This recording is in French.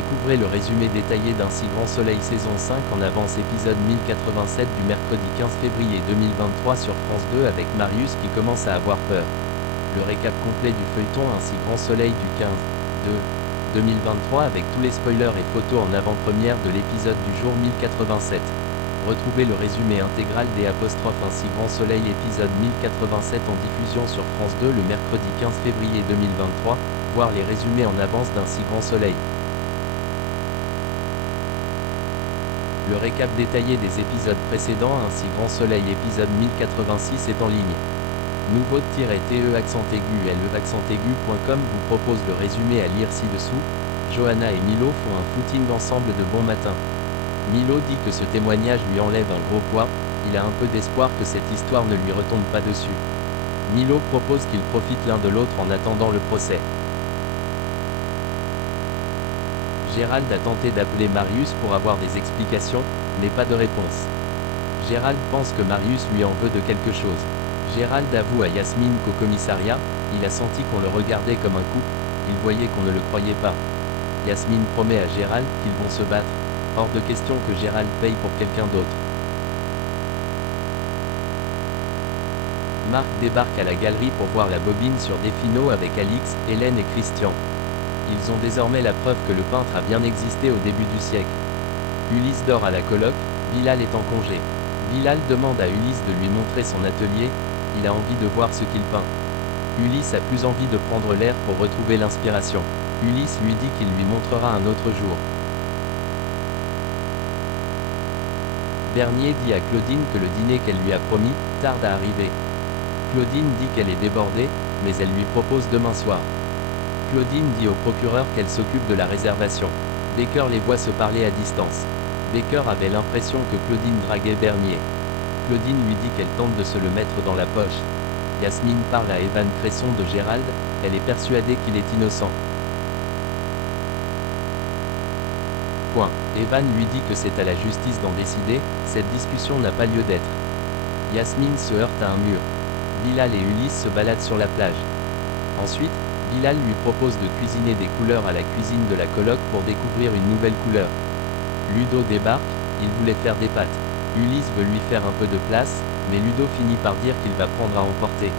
Découvrez le résumé détaillé d'Un si grand soleil saison 5 en avance épisode 1087 du mercredi 15 février 2023 sur France 2 avec Marius qui commence à avoir peur. Le récap complet du feuilleton Un si grand soleil du 15/2/2023 avec tous les spoilers et photos en avant-première de l'épisode du jour 1087. Retrouvez le résumé intégral des Un si grand soleil épisode 1087 en diffusion sur France 2 le mercredi 15 février 2023, voir les résumés en avance d'Un si grand soleil. Le récap détaillé des épisodes précédents Un si grand soleil épisode 1086 est en ligne. Nouveau-te-accent-aigu-le-accent-aigu.com vous propose le résumé à lire ci-dessous. Johanna et Milo font un footing ensemble de bon matin. Milo dit que ce témoignage lui enlève un gros poids, il a un peu d'espoir que cette histoire ne lui retombe pas dessus. Milo propose qu'ils profitent l'un de l'autre en attendant le procès. Gérald a tenté d'appeler Marius pour avoir des explications, mais pas de réponse. Gérald pense que Marius lui en veut de quelque chose. Gérald avoue à Yasmine qu'au commissariat, il a senti qu'on le regardait comme un couple, il voyait qu'on ne le croyait pas. Yasmine promet à Gérald qu'ils vont se battre, hors de question que Gérald paye pour quelqu'un d'autre. Marc débarque à la galerie pour voir la bobine sur Delphino avec Alix, Hélène et Christian. Ils ont désormais la preuve que le peintre a bien existé au début du siècle. Ulysse dort à la coloc, Bilal est en congé. Bilal demande à Ulysse de lui montrer son atelier, il a envie de voir ce qu'il peint. Ulysse a plus envie de prendre l'air pour retrouver l'inspiration. Ulysse lui dit qu'il lui montrera un autre jour. Bernier dit à Claudine que le dîner qu'elle lui a promis tarde à arriver. Claudine dit qu'elle est débordée, mais elle lui propose demain soir. Claudine dit au procureur qu'elle s'occupe de la réservation. Baker les voit se parler à distance. Baker avait l'impression que Claudine draguait Bernier. Claudine lui dit qu'elle tente de se le mettre dans la poche. Yasmine parle à Evan Cresson de Gérald, elle est persuadée qu'il est innocent. Evan lui dit que c'est à la justice d'en décider, cette discussion n'a pas lieu d'être. Yasmine se heurte à un mur. Bilal et Ulysse se baladent sur la plage. Ensuite, Bilal lui propose de cuisiner des couleurs à la cuisine de la coloc pour découvrir une nouvelle couleur. Ludo débarque, il voulait faire des pâtes. Ulysse veut lui faire un peu de place, mais Ludo finit par dire qu'il va prendre à emporter.